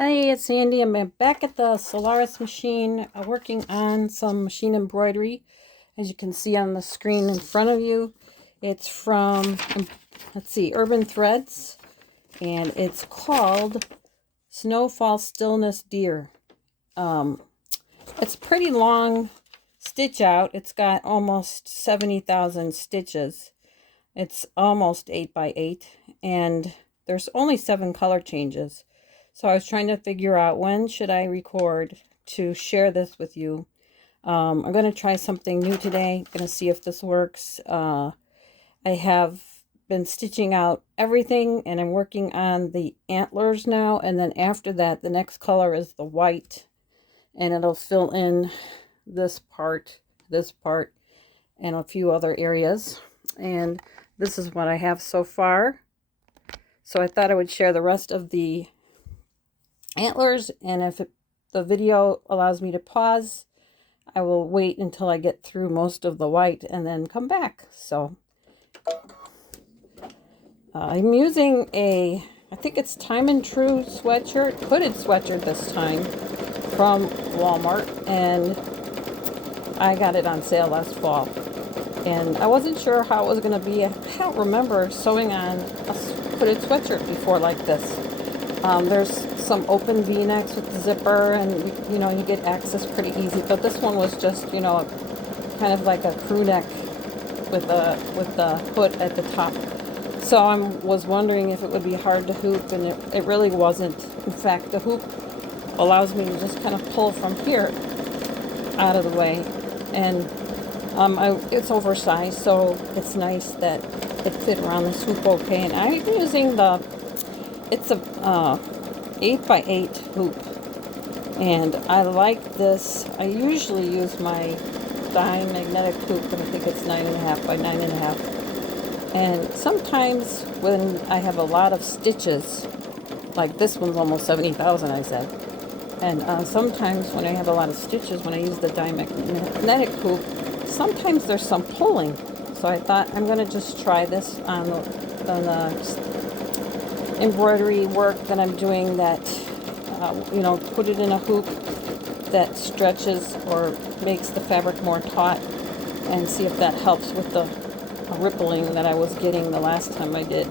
Hey, it's Sandy. I'm back at the Solaris machine working on some machine embroidery. As you can see on the screen in front of you, it's from, let's see, Urban Threads, and it's called Snowfall Stillness Deer. It's a pretty long stitch out. It's got almost 70,000 stitches. It's almost 8 by 8, and there's only 7 color changes. So I was trying to figure out when should I record to share this with you. I'm going to try something new today. Going to see if this works. I have been stitching out everything, and I'm working on the antlers now. And then after that, the next color is the white, and it'll fill in this part, and a few other areas. And this is what I have so far. So I thought I would share the rest of the antlers, and if the video allows me to pause, I will wait until I get through most of the white and then come back. So I'm using I think it's Time and True sweatshirt, hooded sweatshirt this time, from Walmart, and I got it on sale last fall, and I wasn't sure how it was going to be. I don't remember sewing on a hooded sweatshirt before like this. There's some open v-necks with the zipper, and you get access pretty easy, but this one was just kind of like a crew neck with the hood at the top. So I was wondering if it would be hard to hoop, and it really wasn't. In fact, the hoop allows me to just kind of pull from here out of the way, and it's oversized, so it's nice that it fit around this hoop okay. And I'm using it's a 8 by 8 hoop, and I like this. I usually use my magnetic hoop, and I think it's 9.5 by 9.5. And sometimes when I have a lot of stitches, like this one's almost 70,000, I said. And sometimes when I have a lot of stitches, when I use the magnetic hoop, sometimes there's some pulling. So I thought I'm going to just try this on the embroidery work that I'm doing, that put it in a hoop that stretches or makes the fabric more taut, and see if that helps with the rippling that I was getting the last time I did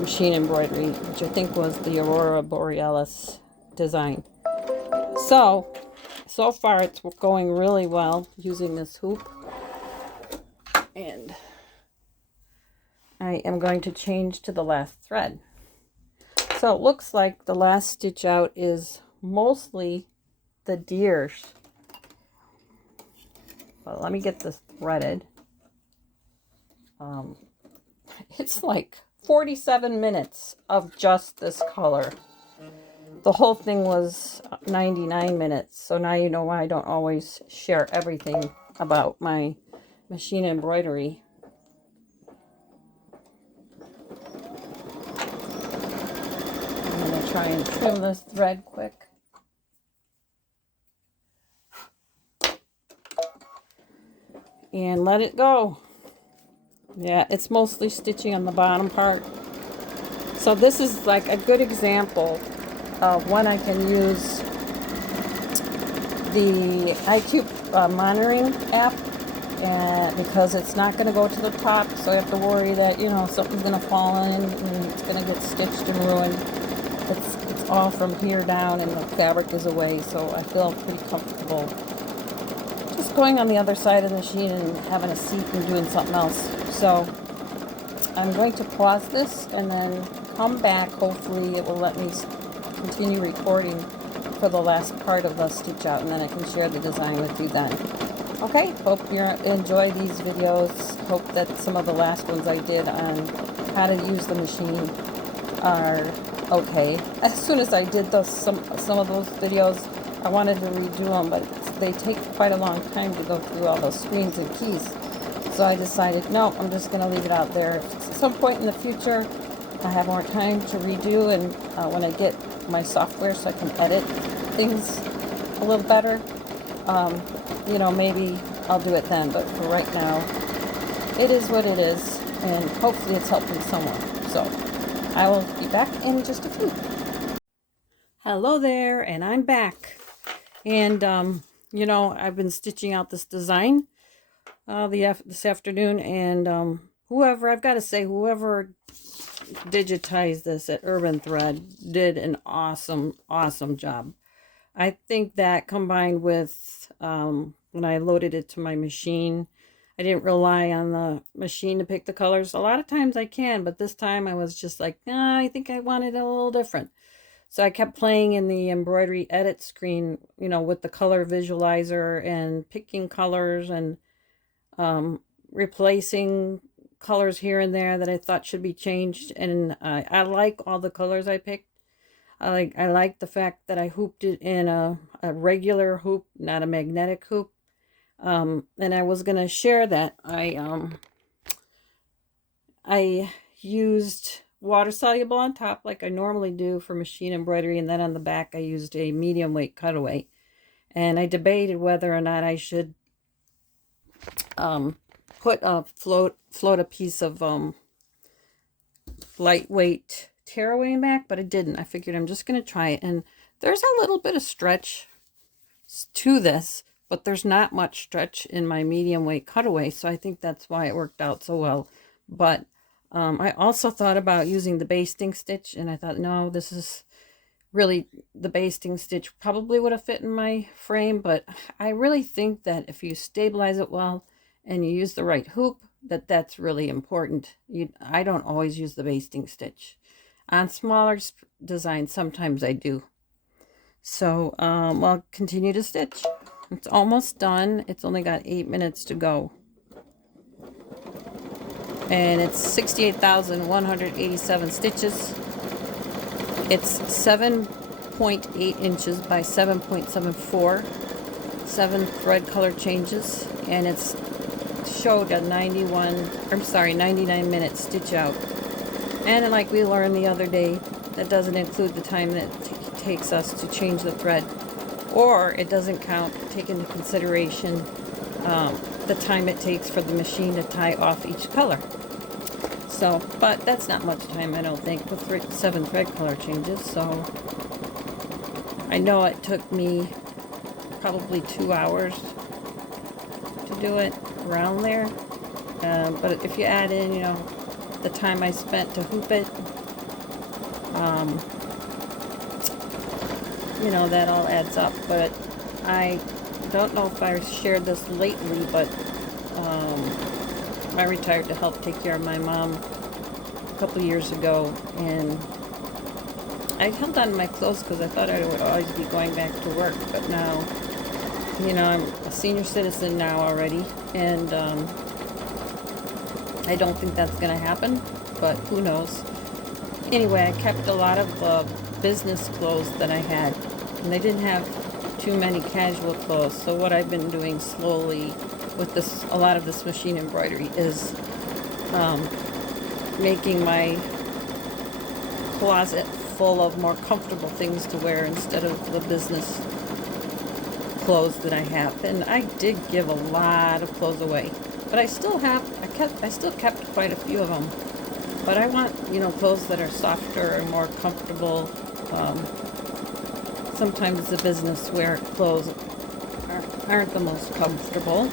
machine embroidery, which I think was the Aurora Borealis design. So far it's going really well using this hoop, and I am going to change to the last thread. So it looks like the last stitch out is mostly the deers. Well, let me get this threaded. It's like 47 minutes of just this color. The whole thing was 99 minutes. So now you know why I don't always share everything about my machine embroidery. Try and trim this thread quick. And let it go. Yeah, it's mostly stitching on the bottom part. So this is like a good example of when I can use the IQ monitoring app, and because it's not going to go to the top, so I have to worry that something's going to fall in and it's going to get stitched and ruined. It's all from here down, and the fabric is away, so I feel pretty comfortable just going on the other side of the machine and having a seat and doing something else. So I'm going to pause this and then come back. Hopefully it will let me continue recording for the last part of the stitch out, and then I can share the design with you then. Okay, hope you enjoy these videos. Hope that some of the last ones I did on how to use the machine are okay. As soon as I did some of those videos, I wanted to redo them, but they take quite a long time to go through all those screens and keys. So I decided, no, I'm just going to leave it out there. At some point in the future, I have more time to redo, and when I get my software so I can edit things a little better, maybe I'll do it then. But for right now, it is what it is, and hopefully it's helping someone. So I will be back in just a few. Hello there, and I'm back. And you know, I've been stitching out this design this afternoon, and whoever, I've got to say, whoever digitized this at Urban Thread did an awesome job. I think that combined with when I loaded it to my machine, I didn't rely on the machine to pick the colors. A lot of times I can, but this time I was just like, nah, I think I wanted it a little different. So I kept playing in the embroidery edit screen, you know, with the color visualizer and picking colors and replacing colors here and there that I thought should be changed. And I like all the colors I picked. I like the fact that I hooped it in a regular hoop, not a magnetic hoop. And I was gonna share that I used water soluble on top like I normally do for machine embroidery, and then on the back I used a medium weight cutaway. And I debated whether or not I should float a piece of lightweight tearaway back, but I didn't. I figured I'm just going to try it. And there's a little bit of stretch to this, but there's not much stretch in my medium weight cutaway, so I think that's why it worked out so well. But I also thought about using the basting stitch, and I thought, no, this is really, the basting stitch probably would have fit in my frame, but I really think that if you stabilize it well and you use the right hoop, that's really important. I don't always use the basting stitch. On smaller designs, sometimes I do. So I'll continue to stitch. It's almost done. It's only got 8 minutes to go. And it's 68,187 stitches. It's 7.8 inches by 7.74. 7 thread color changes, and it's showed a 99 minute stitch out. And like we learned the other day, that doesn't include the time that it takes us to change the thread, or it doesn't take into consideration the time it takes for the machine to tie off each color. So, but that's not much time, I don't think, with 7 thread color changes. So I know it took me probably 2 hours to do it, around there. But if you add in, you know, the time I spent to hoop it, you know, that all adds up. But I don't know if I shared this lately, but I retired to help take care of my mom a couple years ago, and I held on to my clothes because I thought I would always be going back to work. But now, you know, I'm a senior citizen now already, and I don't think that's going to happen, but who knows. Anyway, I kept a lot of business clothes that I had, and they didn't have too many casual clothes. So what I've been doing slowly with a lot of this machine embroidery is making my closet full of more comfortable things to wear instead of the business clothes that I have. And I did give a lot of clothes away, but I still kept quite a few of them. But I want, you know, clothes that are softer and more comfortable. Sometimes the business wear clothes aren't the most comfortable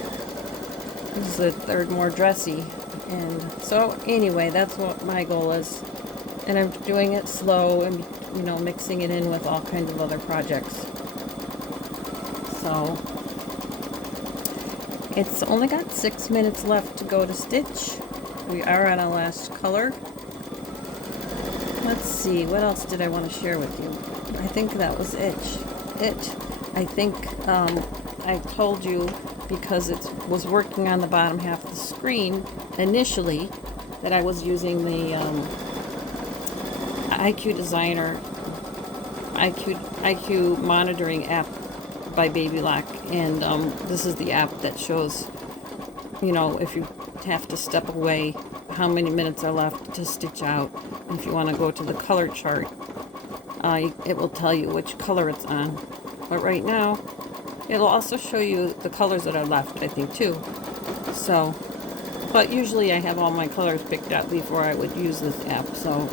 because they're more dressy. And so anyway, that's what my goal is. And I'm doing it slow and, you know, mixing it in with all kinds of other projects. So it's only got 6 minutes left to go to stitch. We are on our last color. Let's see, what else did I want to share with you? I think that was it. I think I told you, because it was working on the bottom half of the screen initially, that I was using the IQ monitoring app by Babylock, and this is the app that shows, you know, if you have to step away, how many minutes are left to stitch out. And if you want to go to the color chart, it will tell you which color it's on. But right now, it'll also show you the colors that are left, I think, too. So, but usually I have all my colors picked out before I would use this app. So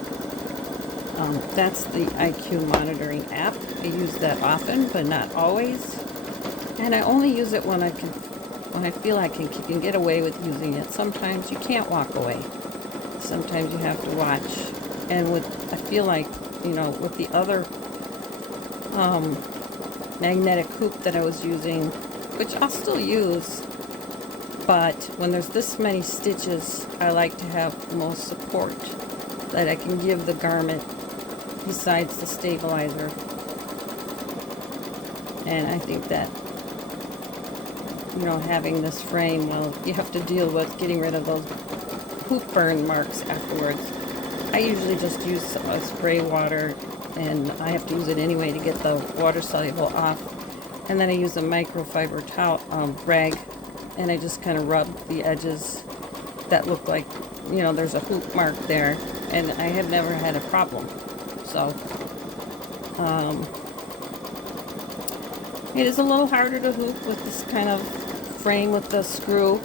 That's the IQ monitoring app. I use that often, but not always. And I only use it when I feel I can get away with using it. Sometimes you can't walk away. Sometimes you have to watch. And I feel like, with the other magnetic hoop that I was using, which I'll still use, but when there's this many stitches, I like to have the most support that I can give the garment besides the stabilizer. And I think that, having this frame, well, you have to deal with getting rid of those hoop burn marks afterwards. I usually just use spray water, and I have to use it anyway to get the water soluble off. And then I use a microfiber towel rag, and I just kind of rub the edges that look like, there's a hoop mark there, and I have never had a problem. So, it is a little harder to hoop with this kind of frame with the screw.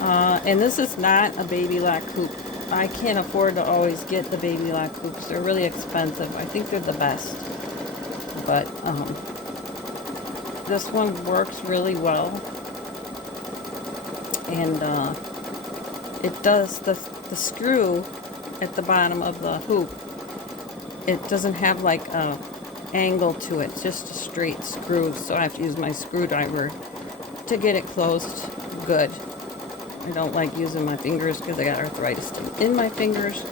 And this is not a Babylock hoop. I can't afford to always get the Babylock hoops. They're really expensive. I think they're the best. But this one works really well. And it does, the screw at the bottom of the hoop, it doesn't have like a angle to it. It's just a straight screw. So I have to use my screwdriver to get it closed good. I don't like using my fingers because I got arthritis in my fingers.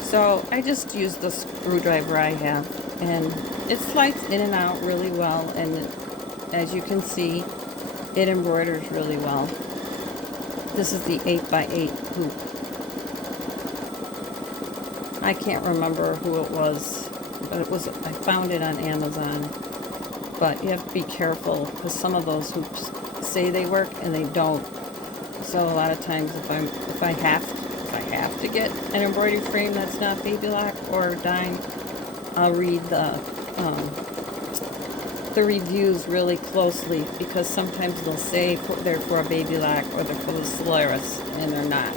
So I just use the screwdriver I have, and it slides in and out really well, and as you can see, it embroiders really well. This is the 8x8 hoop. I can't remember who it was, but I found it on Amazon. But you have to be careful because some of those hoops say they work and they don't. So a lot of times if I have to get an embroidery frame that's not Babylock or dime, I'll read the reviews really closely, because sometimes they'll say they're for a Babylock or they're for the Solaris, and they're not.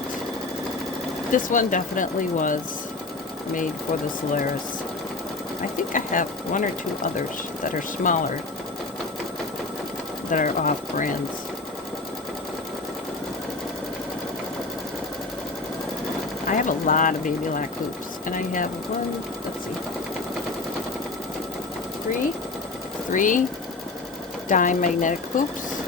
This one definitely was made for the Solaris. I think I have one or two others that are smaller that are off brands. I have a lot of Babylock hoops, and I have three dime magnetic hoops.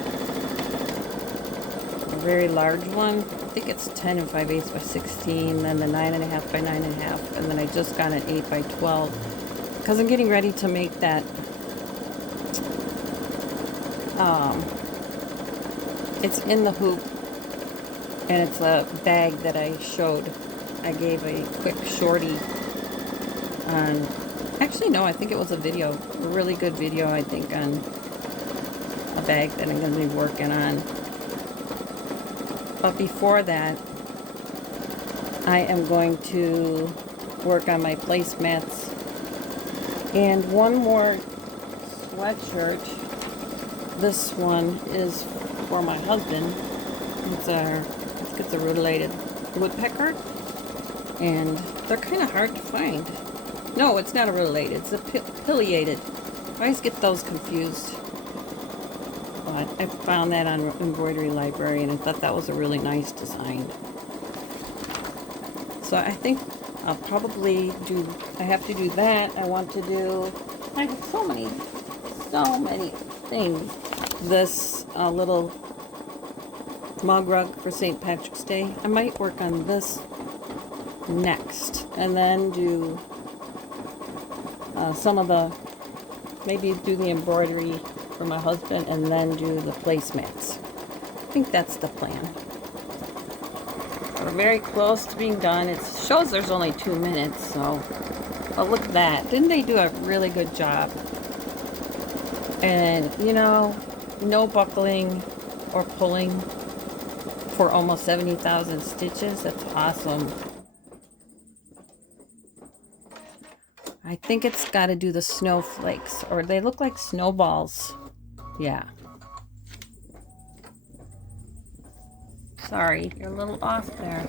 A very large one. I think it's 10 5/8 by 16, then the 9.5 by 9.5, and then I just got an 8 by 12 because I'm getting ready to make that. It's in the hoop, and it's a bag that I showed. I gave a quick shorty on, actually no, I think it was a video, a really good video, I think, on a bag that I'm going to be working on. But before that, I am going to work on my placemats. And one more sweatshirt. This one is for my husband. I think it's a related woodpecker. And they're kind of hard to find. No, it's not a related. It's a pileated. I always get those confused. But I found that on Embroidery Library, and I thought that was a really nice design. So I think I'll probably I have to do that. I have so many things. This little mug rug for St. Patrick's Day. I might work on this next, and then do maybe do the embroidery for my husband, and then do the placemats. I think that's the plan. We're very close to being done. It shows there's only 2 minutes, so, oh, look at that. Didn't they do a really good job? And, no buckling or pulling for almost 70,000 stitches. That's awesome. I think it's got to do the snowflakes, or they look like snowballs. Yeah. Sorry, you're a little off there.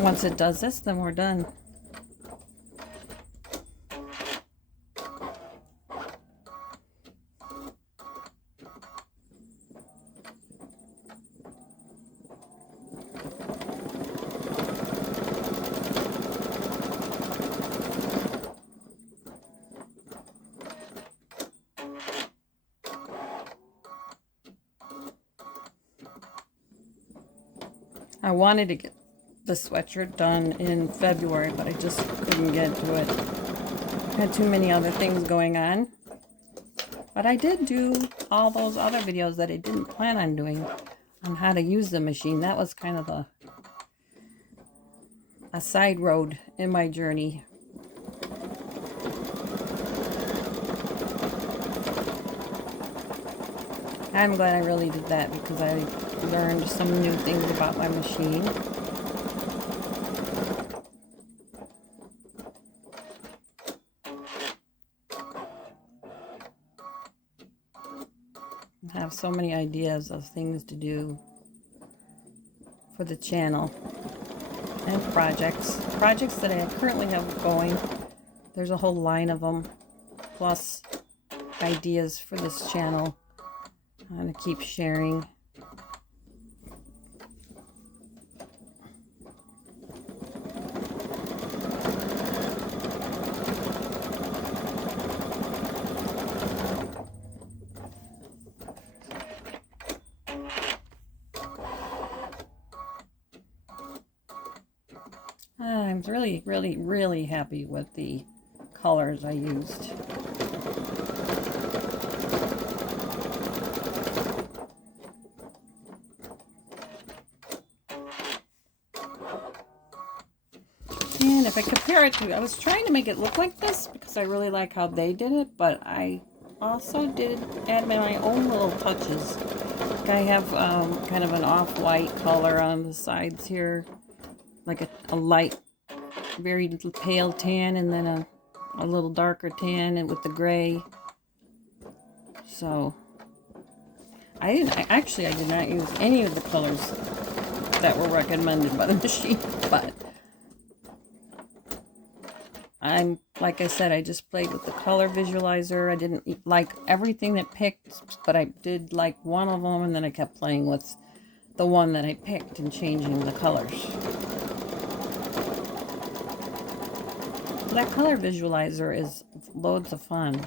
Once it does this, then we're done. I wanted to get the sweatshirt done in February, but I just couldn't get to it. I had too many other things going on. But I did do all those other videos that I didn't plan on doing on how to use the machine. That was kind of a side road in my journey. I'm glad I really did that because I learned some new things about my machine. I have so many ideas of things to do for the channel and projects that I currently have going. There's a whole line of them, plus ideas for this channel. I'm going to keep sharing. I'm really happy with the colors I used. And if I compare it to, I was trying to make it look like this because I really like how they did it, but I also did add my own little touches. Like I have kind of an off-white color on the sides here, like a light, very pale tan, and then a little darker tan and with the gray. So I did not use any of the colors that were recommended by the machine, but like I said, I just played with the color visualizer. I didn't like everything that picked, but I did like one of them, and then I kept playing with the one that I picked and changing the colors. That color visualizer is loads of fun.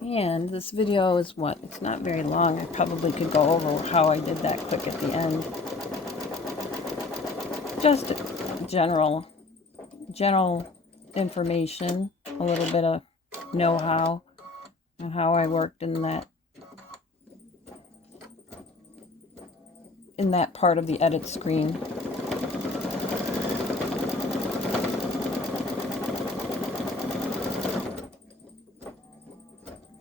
And this video is what? It's not very long. I probably could go over how I did that quick at the end. Just general information, a little bit of know-how and how I worked in that part of the edit screen.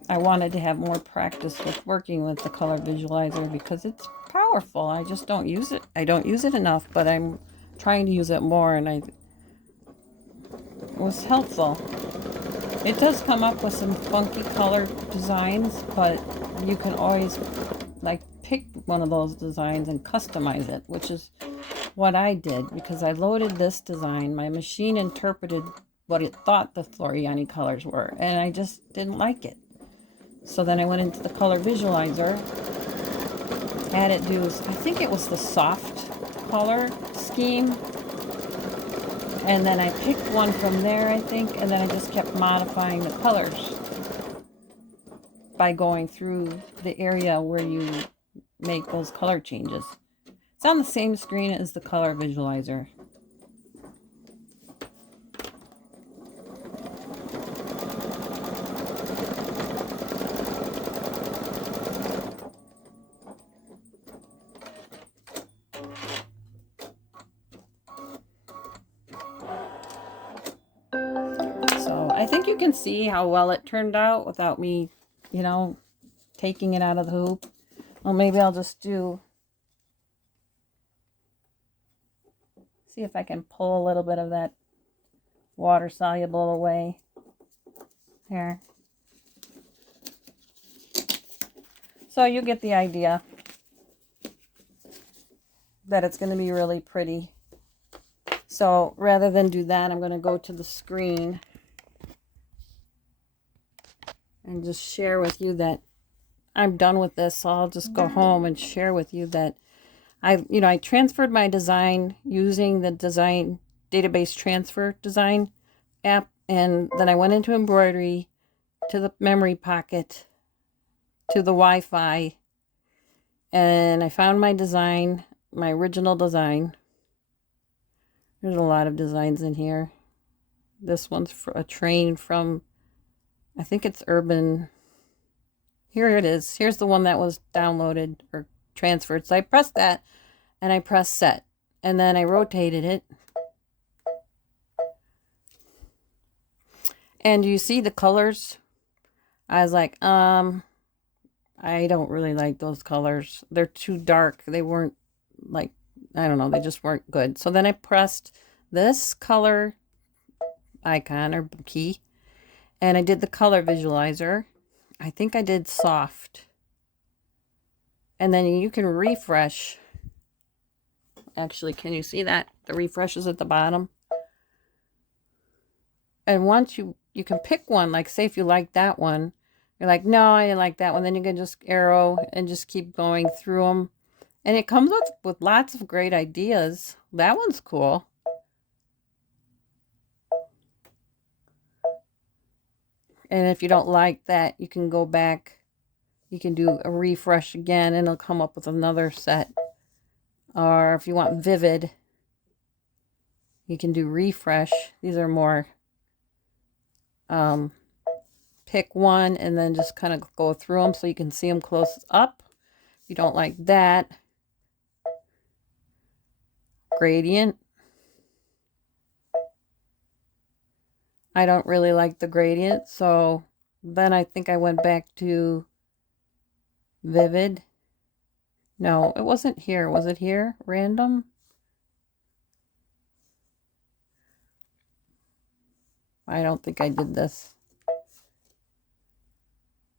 I wanted to have more practice with working with the color visualizer because it's powerful. I just don't use it. I don't use it enough, but I'm trying to use it more, and it was helpful. It does come up with some funky color designs, but you can always like pick one of those designs and customize it, which is what I did because I loaded this design. My machine interpreted what it thought the Floriani colors were, and I just didn't like it. So then I went into the color visualizer, had it do, I think it was the soft color scheme, and then I picked one from there, I think, and then I just kept modifying the colors by going through the area where you make those color changes. It's on the same screen as the color visualizer. I think you can see how well it turned out without me, you know, taking it out of the hoop. Well, maybe I'll just see if I can pull a little bit of that water soluble away. There. So you get the idea that it's going to be really pretty. So rather than do that, I'm going to go to the screen and just share with you that I'm done with this. So I'll just go home and share with you that I transferred my design using the design database transfer design app, and then I went into embroidery, to the memory pocket, to the Wi-Fi, and I found my design, my original design. There's a lot of designs in here. This one's for a train from, I think it's Urban. Here it is. Here's the one that was downloaded or transferred. So I pressed that and I pressed set, and then I rotated it. And you see the colors? I was like, I don't really like those colors. They're too dark. They weren't like, I don't know, they just weren't good. So then I pressed this color icon or key, and I did the color visualizer. I think I did soft. And then you can refresh. Actually, can you see that? The refresh is at the bottom. And once you can pick one, like say if you like that one, you're like, no, I didn't like that one. Then you can just arrow and just keep going through them. And it comes up with lots of great ideas. That one's cool. And if you don't like that, you can go back. You can do a refresh again and it'll come up with another set. Or if you want vivid, you can do refresh. These are more, pick one and then just kind of go through them so you can see them close up. If you don't like that, gradient. I don't really like the gradient, so then I think I went back to vivid. No, it wasn't here. Was it here? Random? I don't think I did this.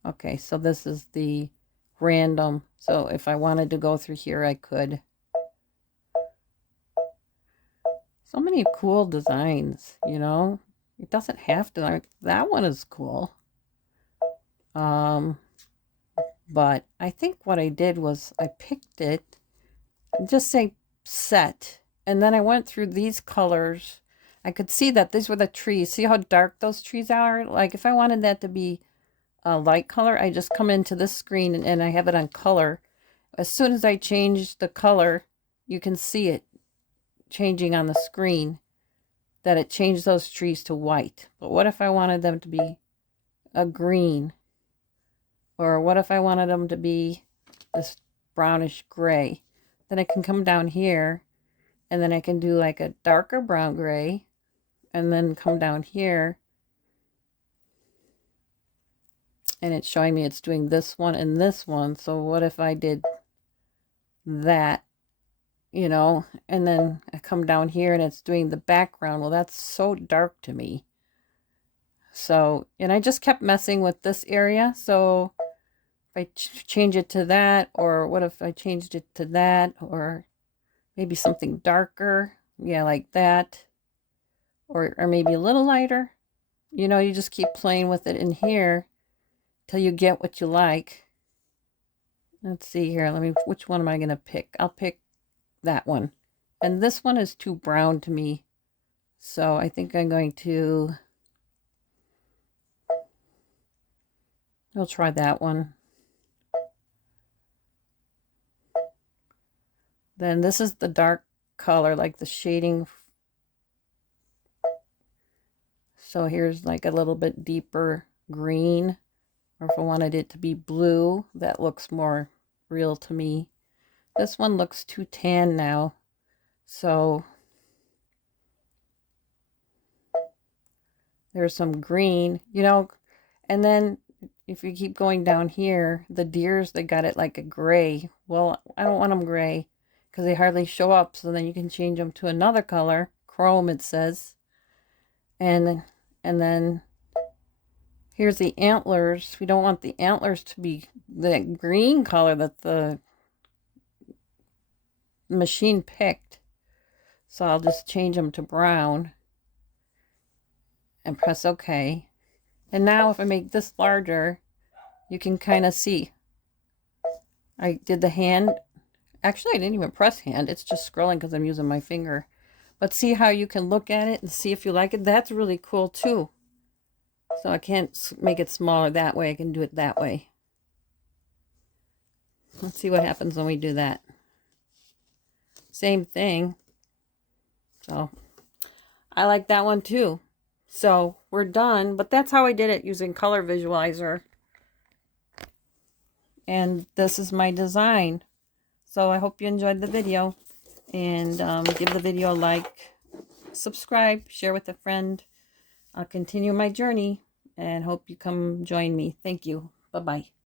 Okay, so this is the random. So if I wanted to go through here, I could. So many cool designs, you know? It doesn't have to. Like, that one is cool. But I think what I did was I picked it, just say set, and then I went through these colors. I could see that these were the trees. See how dark those trees are? Like if I wanted that to be a light color, I just come into this screen and I have it on color. As soon as I change the color, you can see it changing on the screen, that it changed those trees to white. But what if I wanted them to be a green? Or what if I wanted them to be this brownish gray? Then I can come down here and then I can do like a darker brown gray and then come down here and it's showing me it's doing this one and this one. So what if I did that, you know, and then I come down here and it's doing the background? Well, that's so dark to me. So, and I just kept messing with this area. So if I change it to that, or what if I changed it to that, or maybe something darker, yeah, like that, or maybe a little lighter. You know, you just keep playing with it in here till you get what you like. Let's see here. Which one am I going to pick? I'll pick that one. And this one is too brown to me. So I think I'm going to, I'll try that one. Then this is the dark color, like the shading. So here's like a little bit deeper green. Or if I wanted it to be blue, that looks more real to me. This one looks too tan now. So there's some green, you know, and then if you keep going down here, the deers, they got it like a gray. Well, I don't want them gray because they hardly show up. So then you can change them to another color, chrome it says, and then Here's the antlers. We don't want the antlers to be the green color that the machine picked. So I'll just change them to brown and press OK. And now if I make this larger, you can kind of see. I did the hand. Actually, I didn't even press hand. It's just scrolling because I'm using my finger. But see how you can look at it and see if you like it? That's really cool too. So I can't make it smaller that way. I can do it that way. Let's see what happens when we do that. Same thing. So I like that one too. So we're done, but that's how I did it using Color Visualizer. And this is my design. So I hope you enjoyed the video, and give the video a like, subscribe, share with a friend. I'll continue my journey and hope you come join me. Thank you. Bye-bye.